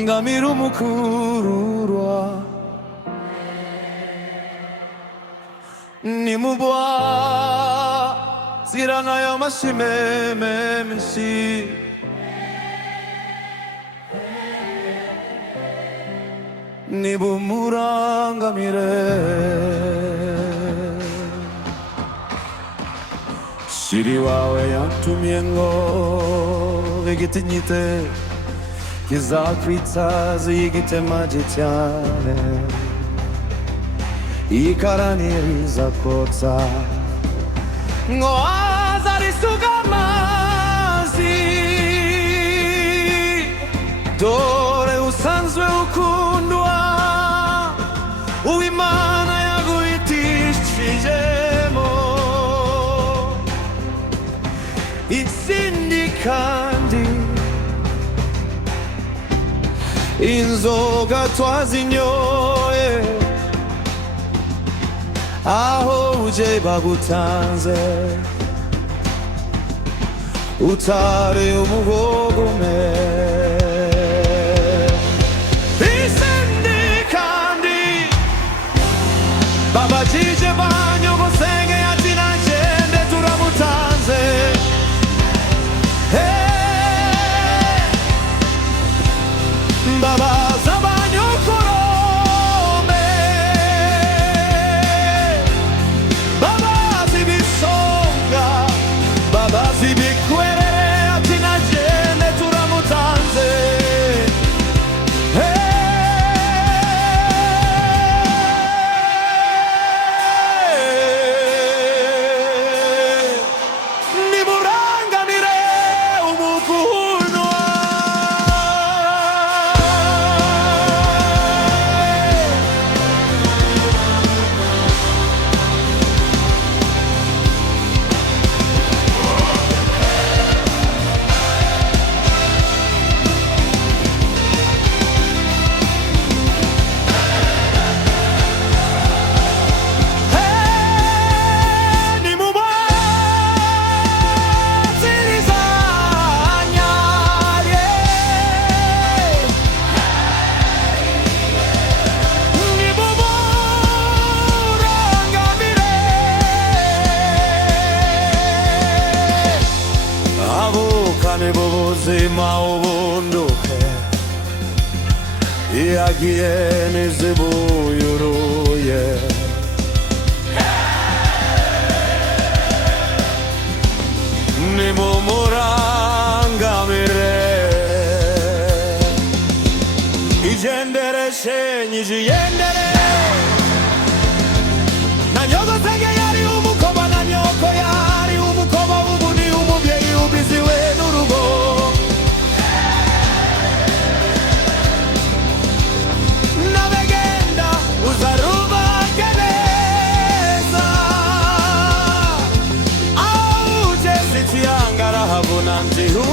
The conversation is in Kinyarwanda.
ngamira umukururwa nimubwa zirana y'amashime menshi nibumurangamire shiri wawe yantumye ngo igitinyite kizakwitaza igitemaje cyane ikaraniriza kotsa ngo azarisuga amazi dore usanzwe ukundwa uw'Imana yaguhitishijemo ikindi kandi inzoga twazinyoye aho uje bagutanze utari umugogome ikindi kandi babajije banyogosenge ati nagende turamutanze babaza banyokorome babazi ibisonga babazi ibikwerere ati nagende turamutanze nimurangamire umukundwa bubuzima ubunduke yagiye nizibuyuruye nimumurangamire igendere shenyiji yendere na nyogosenge yari umukoba na nyoko yari umukoba ubu ni umubyeyi ubiziwe n'urugo nabegenda uzarubake neza aho uje sitiyangara habona nzihu